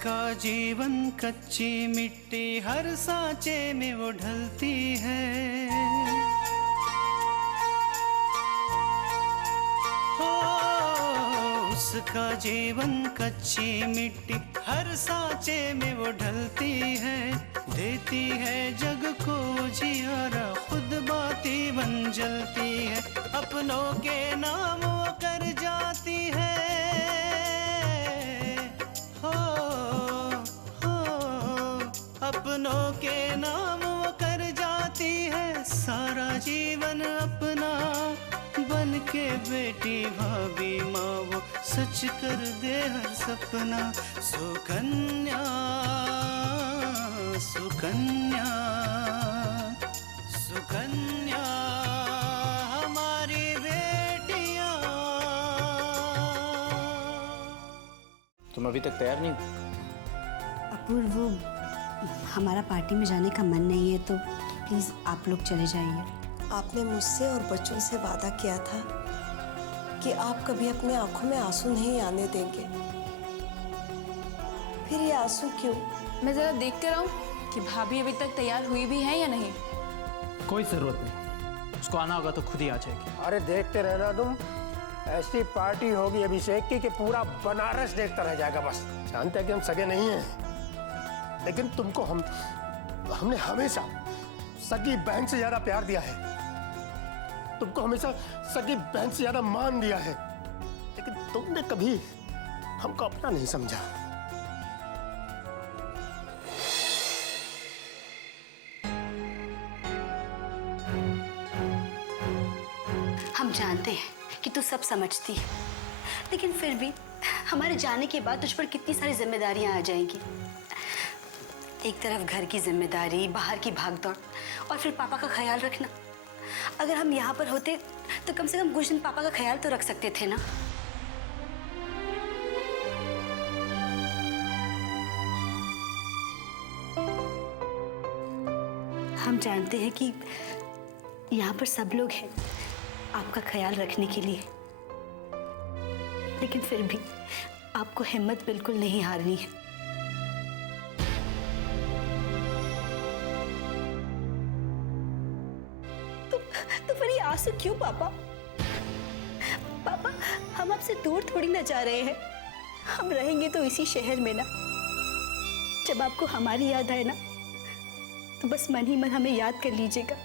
उसका जीवन कच्ची मिट्टी हर सांचे में वो ढलती है। हो उसका जीवन कच्ची मिट्टी हर सांचे में वो ढलती है। देती है जग को जियारा खुद बाती बन जलती है। अपनों के नाम वो कर जाती है। अपनों के नाम वो कर जाती है। सारा जीवन अपना बन के बेटी भाभी माँ वो सच कर दे हर सपना। सुकन्या सुकन्या सुकन्या हमारी बेटियाँ। तुम अभी तक तैयार नहीं? अपूर्व, वो हमारा पार्टी में जाने का मन नहीं है तो प्लीज आप लोग चले जाइए। आपने मुझसे और बच्चों से वादा किया था कि आप कभी अपने आंखों में आंसू नहीं आने देंगे। फिर ये आंसू क्यों? मैं जरा देख कर आऊं कि भाभी अभी तक तैयार हुई भी है या नहीं। कोई जरूरत नहीं, उसको आना होगा तो खुद ही आ जाएगी। अरे देखते रहना तुम, ऐसी पार्टी होगी अभिषेक की कि पूरा बनारस देखता रह जाएगा। बस जानते हैं कि हम सगे नहीं हैं, लेकिन तुमको हमने हमेशा सगी बहन से ज्यादा प्यार दिया है। तुमको हमेशा सगी बहन से ज्यादा मान दिया है, लेकिन तुमने कभी हमको अपना नहीं समझा। हम जानते हैं कि तू सब समझती है, लेकिन फिर भी हमारे जाने के बाद तुझ पर कितनी सारी जिम्मेदारियां आ जाएंगी। एक तरफ घर की जिम्मेदारी, बाहर की भागदौड़ और फिर पापा का ख्याल रखना। अगर हम यहाँ पर होते तो कम से कम कुछ दिन पापा का ख्याल तो रख सकते थे ना। हम जानते हैं कि यहाँ पर सब लोग हैं आपका ख्याल रखने के लिए, लेकिन फिर भी आपको हिम्मत बिल्कुल नहीं हारनी है। तो फिर ये आंसू क्यों पापा? पापा, हम आपसे दूर थोड़ी ना जा रहे हैं। हम रहेंगे तो इसी शहर में ना। जब आपको हमारी याद आए ना तो बस मन ही मन हमें याद कर लीजिएगा।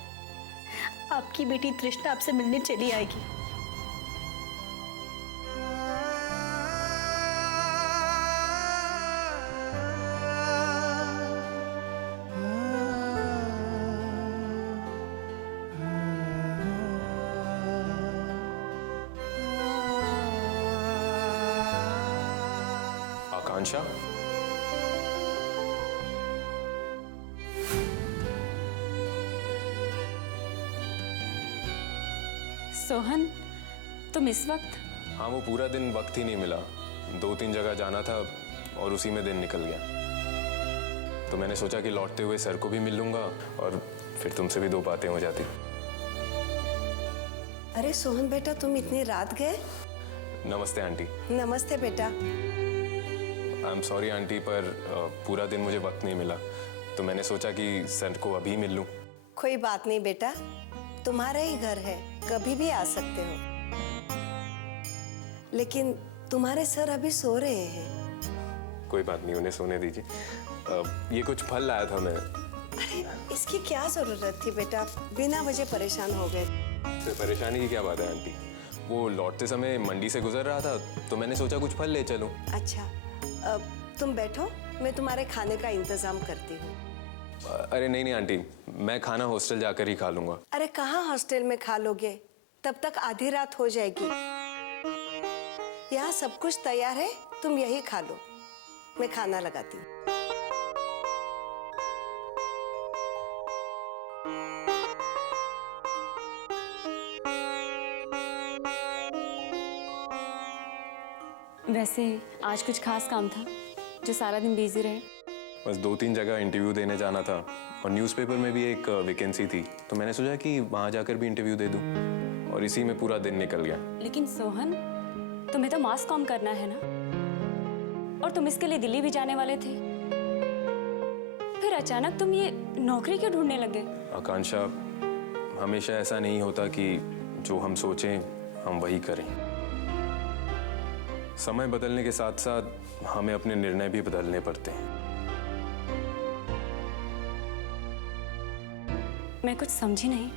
आपकी बेटी तृष्णा आपसे मिलने चली आएगी। आकांक्षा, सोहन, तुम इस वक्त? हाँ वो पूरा दिन वक्त ही नहीं मिला। 2-3 जगह जाना था और उसी में दिन निकल गया। तो मैंने सोचा कि लौटते हुए सर को भी मिल लूंगा और फिर तुमसे भी 2 बातें हो जाती। अरे सोहन बेटा, तुम इतनी रात गए? नमस्ते आंटी। नमस्ते बेटा। आई एम सॉरी आंटी, पर पूरा दिन मुझे वक्त नहीं मिला, तो मैंने सोचा कि सर को अभी मिल लूं। कोई बात नहीं बेटा, तुम्हारा ही घर है, कभी भी आ सकते हो। लेकिन तुम्हारे सर अभी सो रहे हैं। कोई बात नहीं, उन्हें सोने दीजिए। ये कुछ फल लाया था मैं। अरे इसकी क्या जरूरत थी बेटा, बिना वजह परेशान हो गए। तो परेशानी की क्या बात है आंटी? वो लौटते समय मंडी से गुजर रहा था तो मैंने सोचा कुछ फल ले चलूं। अच्छा, तुम बैठो, मैं तुम्हारे खाने का इंतजाम करती हूँ। अरे नहीं आंटी, मैं खाना हॉस्टल जाकर ही खा लूंगा। अरे कहाँ हॉस्टल में खा लोगे, तब तक आधी रात हो जाएगी। यहाँ सब कुछ तैयार है, तुम यही खा लो, मैं खाना लगाती हूँ। वैसे आज कुछ खास काम था जो सारा दिन बिजी रहे? बस 2-3 जगह इंटरव्यू देने जाना था और न्यूज़पेपर में भी एक वैकेंसी थी, तो मैंने सोचा कि वहाँ जाकर भी इंटरव्यू दे दूँ और इसी में पूरा दिन निकल गया। लेकिन सोहन, तुम्हें तो मास कॉम करना है ना? और तुम इसके लिए दिल्ली भी जाने वाले थे। फिर अचानक तुम ये नौकरी क्यों ढूंढने लगे? आकांक्षा, हमेशा ऐसा नहीं होता कि जो हम सोचें हम वही करें। समय बदलने के साथ साथ हमें अपने निर्णय भी बदलने पड़ते हैं। मैं कुछ समझी नहीं।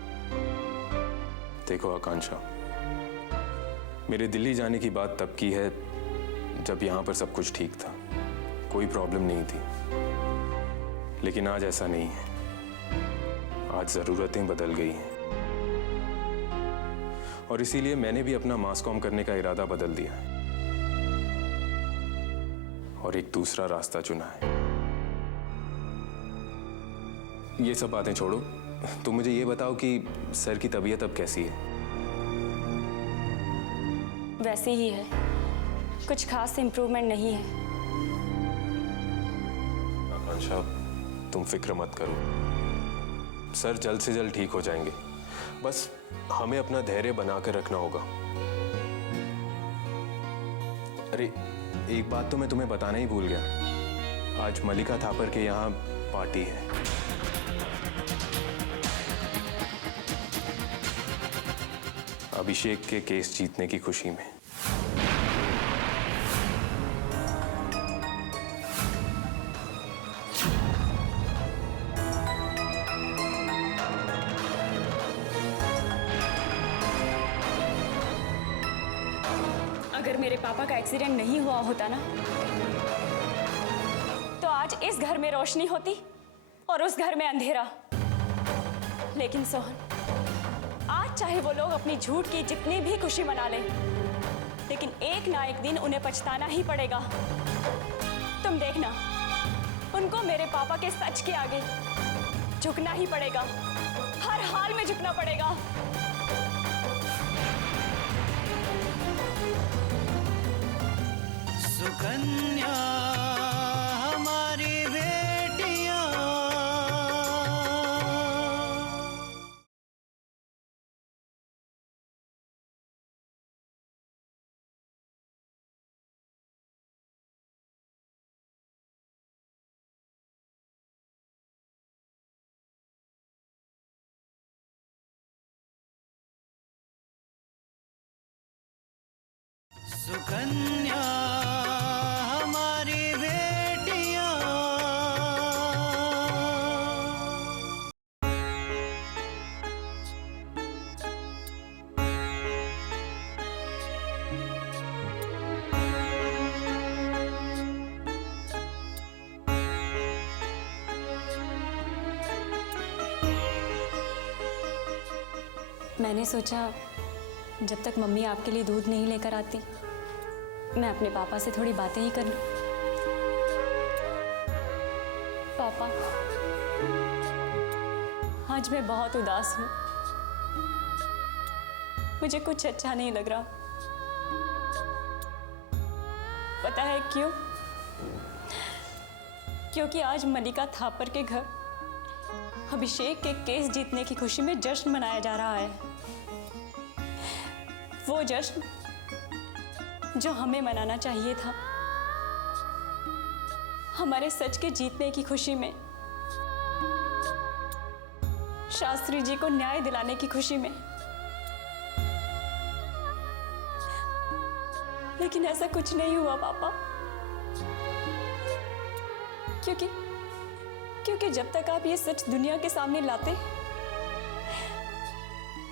देखो आकांक्षा, मेरे दिल्ली जाने की बात तब की है जब यहाँ पर सब कुछ ठीक था, कोई प्रॉब्लम नहीं थी। लेकिन आज ऐसा नहीं है। आज ज़रूरतें बदल गई हैं और इसीलिए मैंने भी अपना मास कॉम करने का इरादा बदल दिया है और एक दूसरा रास्ता चुना है। ये सब बातें छोड़ो, तुम मुझे ये बताओ कि सर की तबीयत अब कैसी है? वैसे ही है, कुछ खास इम्प्रूवमेंट नहीं है। आकांक्षा, तुम फिक्र मत करो, सर जल्द से जल्द ठीक हो जाएंगे। बस हमें अपना धैर्य बनाकर रखना होगा। अरे एक बात तो मैं तुम्हें बताना ही भूल गया, आज मलिका थापर के यहाँ पार्टी है। अभिषेक के केस जीतने की खुशी में। अगर मेरे पापा का एक्सीडेंट नहीं हुआ होता ना, तो आज इस घर में रोशनी होती और उस घर में अंधेरा। लेकिन सोहन, आज चाहे वो लोग अपनी झूठ की जितनी भी खुशी मना लें, लेकिन एक ना एक दिन उन्हें पछताना ही पड़ेगा। तुम देखना, उनको मेरे पापा के सच के आगे झुकना ही पड़ेगा, हर हाल में झुकना पड़ेगा। सुकन्या हमारी बेटियां, सुकन्या हमारी बेटियां। मैंने सोचा जब तक मम्मी आपके लिए दूध नहीं लेकर आती, मैं अपने पापा से थोड़ी बातें ही कर लूं। पापा, आज मैं बहुत उदास हूं। मुझे कुछ अच्छा नहीं लग रहा। पता है क्यों? क्योंकि आज मलिका थापर के घर अभिषेक के केस जीतने की खुशी में जश्न मनाया जा रहा है। वो जश्न जो हमें मनाना चाहिए था, हमारे सच के जीतने की खुशी में, शास्त्री जी को न्याय दिलाने की खुशी में। लेकिन ऐसा कुछ नहीं हुआ पापा, क्योंकि जब तक आप ये सच दुनिया के सामने लाते,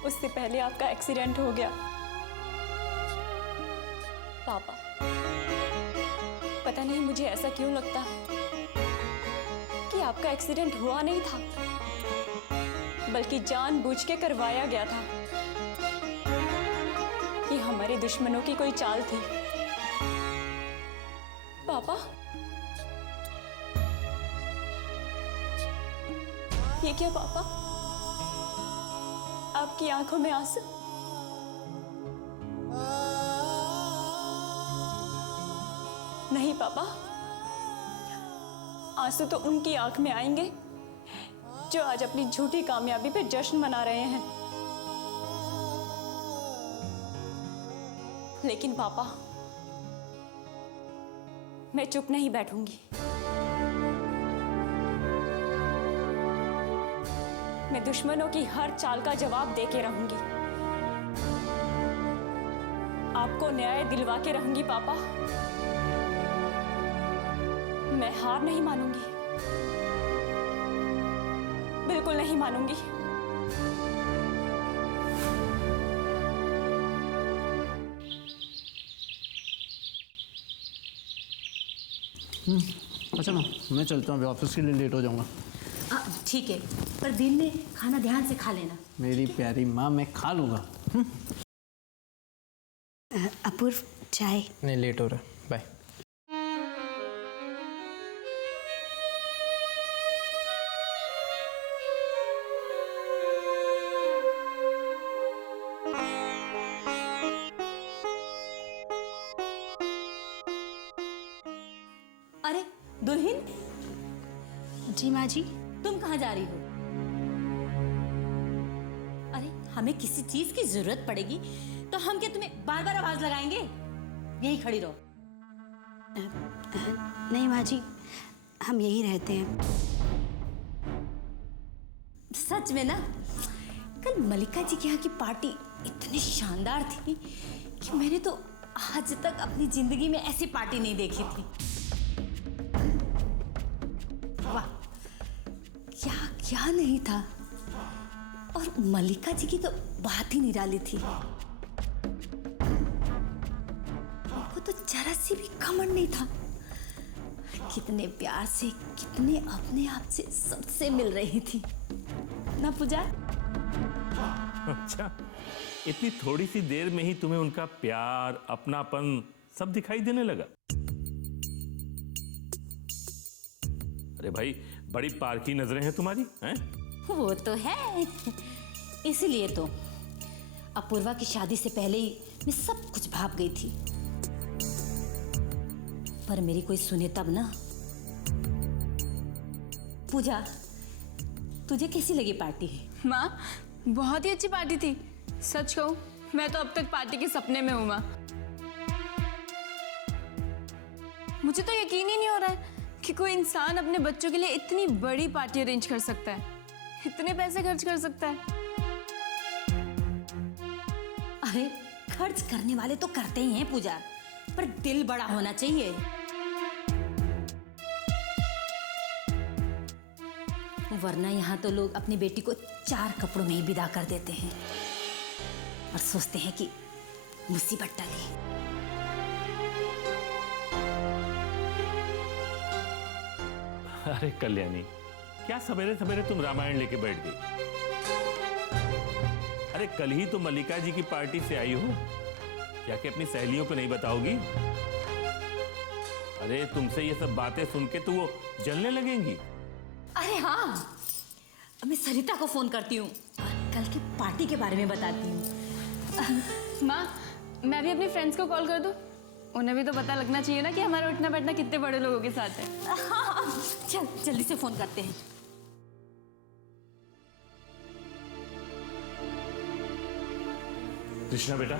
उससे पहले आपका एक्सीडेंट हो गया। पापा, पता नहीं मुझे ऐसा क्यों लगता है कि आपका एक्सीडेंट हुआ नहीं था, बल्कि जानबूझ के करवाया गया था। ये हमारे दुश्मनों की कोई चाल थी। पापा, ये क्या पापा? आपकी आंखों में आंसू? नहीं पापा, आंसू तो उनकी आंख में आएंगे जो आज अपनी झूठी कामयाबी पे जश्न मना रहे हैं। लेकिन पापा, मैं चुप नहीं बैठूंगी। मैं दुश्मनों की हर चाल का जवाब दे के रहूंगी। आपको न्याय दिलवा के रहूंगी पापा। मैं हार नहीं मानूंगी, बिल्कुल नहीं मानूंगी। अच्छा माँ, मैं चलता हूँ, अभी ऑफिस के लिए लेट हो जाऊँगा। ठीक है, पर दिन में खाना ध्यान से खा लेना। मेरी प्यारी माँ, मैं खा लूँगा। अपूर्व, चाय। नहीं, लेट हो रहा है, बाय। अरे दुल्हन, जी माँ जी। तुम कहाँ जा रही हो? अरे हमें किसी चीज की जरूरत पड़ेगी तो हम क्या तुम्हें बार बार आवाज लगाएंगे? यही खड़ी रहो। नहीं माँ जी, हम यही रहते हैं। सच में ना, कल मलिका जी के यहाँ की पार्टी इतनी शानदार थी कि मैंने तो आज तक अपनी जिंदगी में ऐसी पार्टी नहीं देखी थी। वाह, क्या क्या नहीं था। और मलिका जी की तो बात ही निराली थी। उनको तो जरा सी भी घमंड नहीं था। कितने प्यार से, कितने अपने आप से सबसे मिल रही थी ना पूजा। अच्छा, इतनी थोड़ी सी देर में ही तुम्हें उनका प्यार, अपनापन सब दिखाई देने लगा? अरे भाई, बड़ी पारखी नजरें हैं तुम्हारी, हैं? वो तो है, इसीलिए तो अपूर्वा की शादी से पहले ही मैं सब कुछ भाप गई थी। पर मेरी कोई सुने तब ना। पूजा, तुझे कैसी लगी पार्टी? माँ, बहुत ही अच्छी पार्टी थी। सच कहूँ, मैं तो अब तक पार्टी के सपने में हूँ माँ। मुझे तो यकीन ही नहीं हो रहा है कि कोई इंसान अपने बच्चों के लिए इतनी बड़ी पार्टी अरेंज कर सकता है, इतने पैसे खर्च कर सकता है। अरे खर्च करने वाले तो करते ही हैं पूजा, पर दिल बड़ा होना चाहिए। वरना यहाँ तो लोग अपनी बेटी को 4 कपड़ों में ही विदा कर देते हैं और सोचते हैं कि मुसीबत टली। अरे कल्याणी, क्या सवेरे सवेरे तुम रामायण लेके बैठ गई? अरे कल ही तो मल्लिका जी की पार्टी से आई हो, क्या कि अपनी सहेलियों को नहीं बताओगी? अरे तुमसे ये सब बातें सुन के तो वो जलने लगेंगी। अरे हाँ, मैं सरिता को फोन करती हूँ और कल की पार्टी के बारे में बताती हूँ। माँ, मैं भी अपनी फ्रेंड्स को कॉल कर दूँ? उन्हें भी तो पता लगना चाहिए ना कि हमारा उठना बैठना कितने बड़े लोगों के साथ है। हाँ, चल जल्दी से फोन करते हैं। कृष्णा बेटा।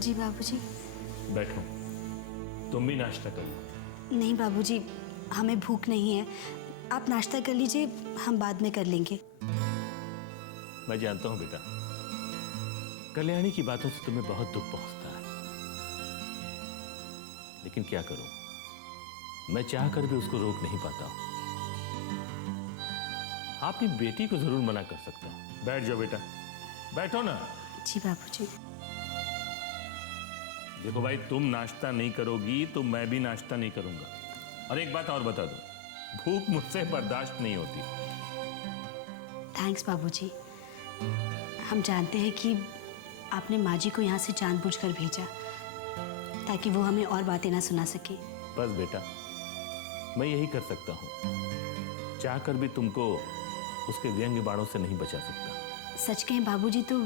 जी बाबूजी। बैठो, तुम भी नाश्ता करो। नहीं बाबूजी, हमें भूख नहीं है। आप नाश्ता कर लीजिए, हम बाद में कर लेंगे। मैं जानता हूं बेटा, कल्याणी की बातों से तुम्हें बहुत दुख पहुंचता है, लेकिन क्या करूं, मैं चाहकर भी उसको रोक नहीं पाता हूं। अपनी बेटी को जरूर मना कर सकता हूं। बैठ जाओ बेटा, बैठो ना। जी बाबूजी। देखो भाई, तुम नाश्ता नहीं करोगी तो मैं भी नाश्ता नहीं करूंगा। और एक बात और बता दो, भूख मुझसे बर्दाश्त नहीं होती। थैंक्स बाबूजी। हम जानते हैं कि आपने माँ जी को यहाँ से जानबूझकर भेजा ताकि वो हमें और बातें ना सुना सके। बस बेटा, मैं यही कर सकता हूं। चाहकर भी तुमको उसके व्यंग्य बाणों से नहीं बचा सकता। सच कहें बाबूजी तो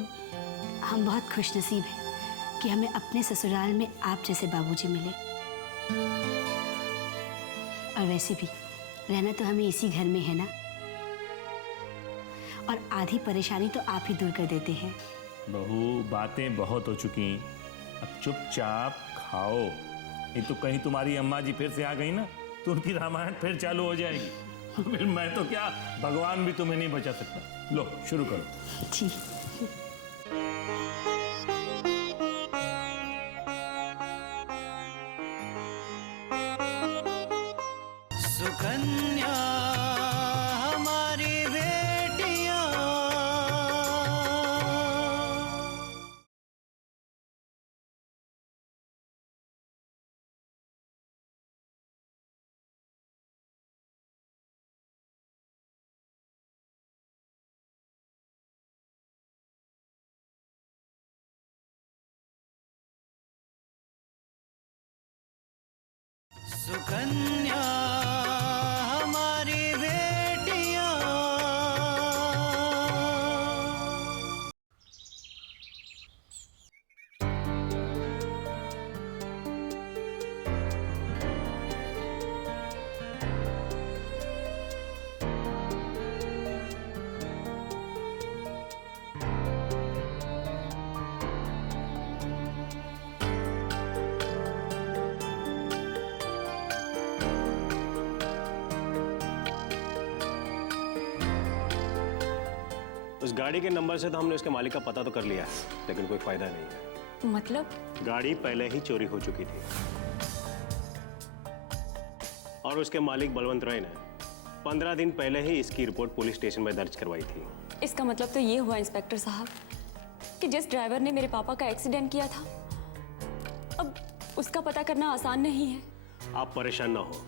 हम बहुत खुशनसीब हैं कि हमें अपने ससुराल में आप जैसे बाबूजी मिले। और वैसे भी रहना तो हमें इसी घर में है ना, और आधी परेशानी तो आप ही दूर कर देते हैं। बहू, बातें बहुत हो चुकी, अब चुपचाप खाओ। नहीं तो कहीं तुम्हारी अम्मा जी फिर से आ गई ना तो उनकी रामायण फिर चालू हो जाएगी। फिर मैं तो क्या, भगवान भी तुम्हें नहीं बचा सकता। लो शुरू करो। जी। सुकन्या हमारी बेटियां, सुकन्या हमारी बेटियां। उस गाड़ी के नंबर से तो हमने उसके मालिक का पता तो कर लिया है, लेकिन कोई फायदा नहीं है। मतलब? गाड़ी पहले ही चोरी हो चुकी थी और उसके मालिक बलवंत राय ने 15 दिन पहले ही इसकी रिपोर्ट पुलिस स्टेशन में दर्ज करवाई थी। इसका मतलब तो ये हुआ इंस्पेक्टर साहब कि जिस ड्राइवर ने मेरे पापा का एक्सीडेंट किया था, अब उसका पता करना आसान नहीं है। आप परेशान ना हो,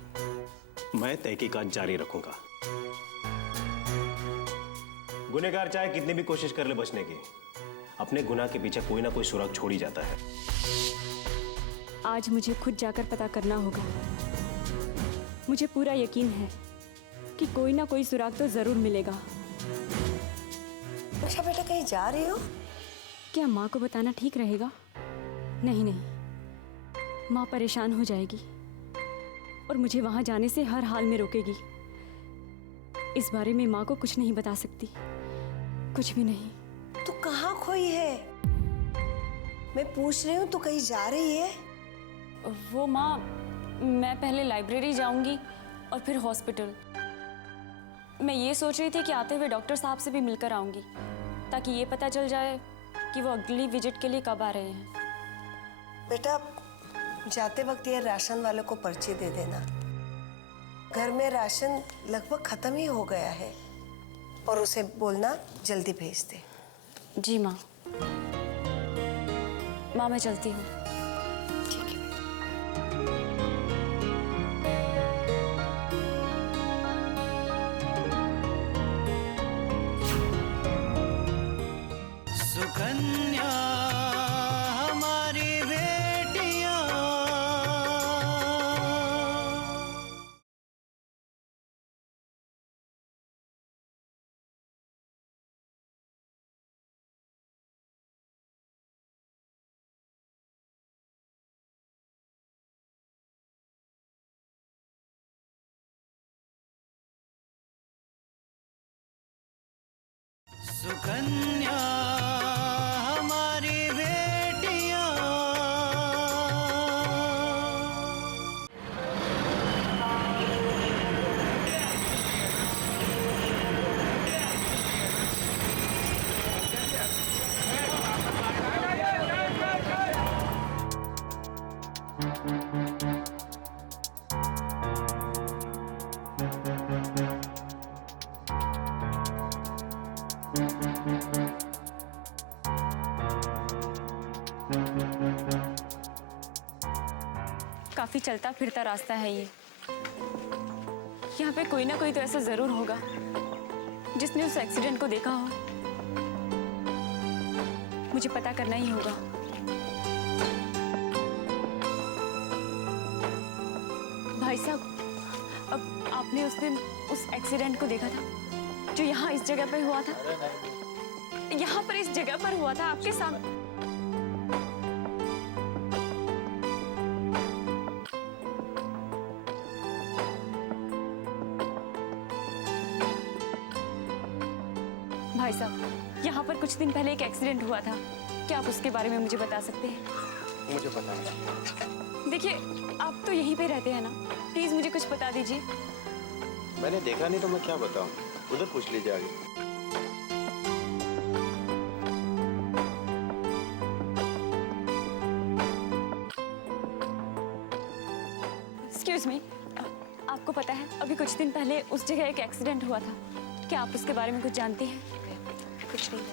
मैं तहकीकात जारी रखूंगा। गुनहगार चाहे कितनी भी कोशिश कर ले बचने की, अपने गुनाह के पीछे कोई ना कोई सुराग छोड़ ही जाता है। आज मुझे खुद जाकर पता करना होगा। मुझे पूरा यकीन है कि कोई ना कोई सुराग तो जरूर मिलेगा। अच्छा बेटा, कहीं जा रही हो? क्या माँ को बताना ठीक रहेगा? नहीं नहीं, माँ परेशान हो जाएगी और मुझे वहां जाने से हर हाल में रोकेगी। इस बारे में माँ को कुछ नहीं बता सकती, कुछ भी नहीं। तू कहाँ खोई है? मैं पूछ रही हूँ, तू कहीं जा रही है? वो माँ, मैं पहले लाइब्रेरी जाऊंगी और फिर हॉस्पिटल। मैं ये सोच रही थी कि आते हुए डॉक्टर साहब से भी मिलकर आऊंगी, ताकि ये पता चल जाए कि वो अगली विजिट के लिए कब आ रहे हैं। बेटा, जाते वक्त ये राशन वाले को पर्ची दे देना। घर में राशन लगभग खत्म ही हो गया है और उसे बोलना जल्दी भेज दे। जी माँ। माँ मैं चलती हूँ। ठीक है। सुकन्या हमारी बेटियां, सुकन्या हमारी बेटियां। काफी चलता फिरता रास्ता है ये। यहाँ पे कोई ना कोई तो ऐसा जरूर होगा जिसने उस एक्सीडेंट को देखा हो। मुझे पता करना ही होगा। भाई साहब, अब आपने उस दिन उस एक्सीडेंट को देखा था जो यहाँ इस जगह पे हुआ था? यहाँ पर इस जगह पर हुआ था आपके सामने। भाई साहब, यहाँ पर कुछ दिन पहले एक एक्सीडेंट हुआ था, क्या आप उसके बारे में मुझे बता सकते हैं? मुझे पता है। देखिए, आप तो यहीं पे रहते हैं ना, प्लीज मुझे कुछ बता दीजिए। मैंने देखा नहीं तो मैं क्या बताऊं, उधर पूछ लीजिए आगे। एक्सक्यूज मी, आपको पता है अभी कुछ दिन पहले उस जगह एक एक्सीडेंट हुआ था, क्या आप उसके बारे में कुछ जानती हैं? कुछ नहीं।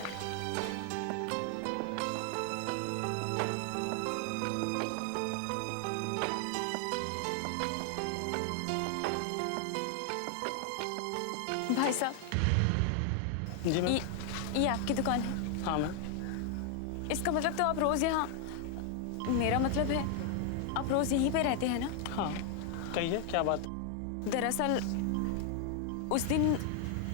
भाई साहब जी मैम। ये आपकी दुकान है? हाँ मैम। इसका मतलब तो आप रोज यहाँ, मेरा मतलब है आप रोज यहीं पे रहते हैं ना? हाँ, कहिए क्या बात। दरअसल उस दिन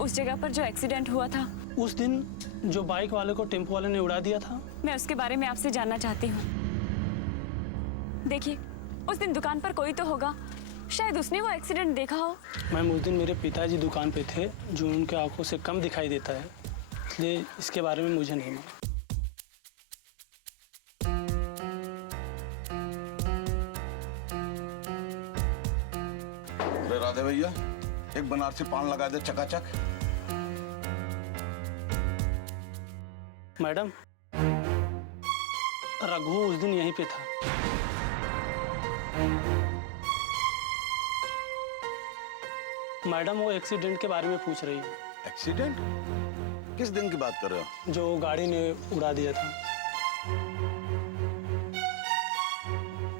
उस जगह पर जो एक्सीडेंट हुआ था, उस दिन जो बाइक वाले को टेम्पो वाले ने उड़ा दिया था, मैं उसके बारे में आपसे जानना चाहती हूँ। देखिए, उस दिन दुकान पर कोई तो होगा, शायद उसने वो एक्सीडेंट देखा हो। मैम उस दिन मेरे पिताजी दुकान पे थे, जो उनके आंखों से कम दिखाई देता है, इसलिए इसके बारे में मुझे नहीं मालूम। राधे भैया, एक बनारसी पान लगा दे चकाचक। मैडम, रघु उस दिन यहीं पे था। मैडम वो एक्सीडेंट के बारे में पूछ रही है। एक्सीडेंट? किस दिन की बात कर रहे हो? जो गाड़ी ने उड़ा दिया था।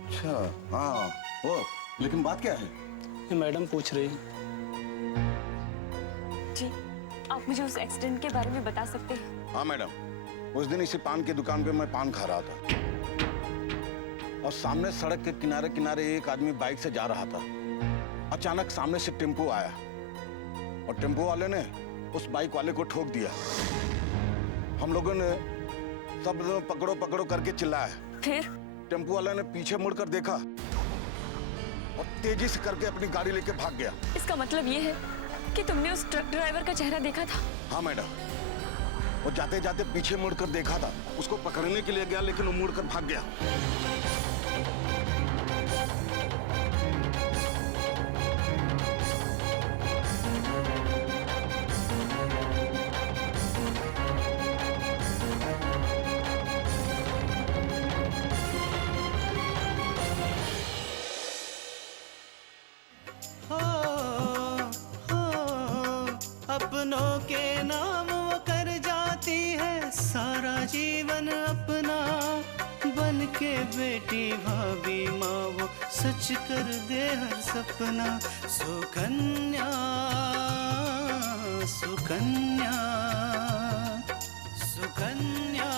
अच्छा, हाँ वो, लेकिन बात क्या है? ये मैडम पूछ रही है। जी, आप मुझे उस एक्सीडेंट के बारे में बता सकते हैं? हाँ मैडम, उस दिन इसी पान की दुकान पे मैं पान खा रहा था और सामने सड़क के किनारे किनारे एक आदमी बाइक से जा रहा था। अचानक सामने से टेम्पो आया और टेम्पो वाले ने उस बाइक वाले को ठोक दिया। हम लोगों ने सब पकड़ो पकड़ो करके चिल्लाया। फिर टेम्पो वाले ने पीछे मुड़कर देखा और तेजी से करके अपनी गाड़ी लेके भाग गया। इसका मतलब ये है कि तुमने उस ट्रक ड्राइवर का चेहरा देखा था? हाँ मैडम, वो जाते जाते पीछे मुड़कर देखा था, उसको पकड़ने के लिए गया लेकिन वो मुड़कर भाग गया। अपनों के नाम वो कर जाती है सारा जीवन अपना, बन के बेटी भाभी माँ वो सच कर दे हर सपना। सुकन्या सुकन्या सुकन्या